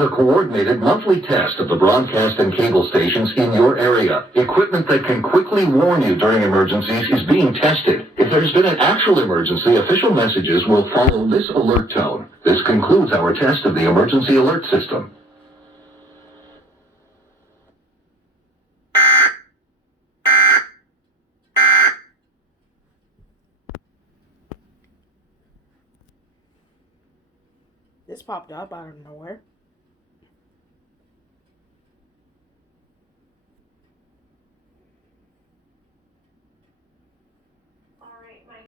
is a coordinated monthly test of the broadcast and cable stations in your area. Equipment that can quickly warn you during emergencies is being tested. If there's been an actual emergency, official messages will follow this alert tone. This concludes our test of the emergency alert system. This popped up out of nowhere.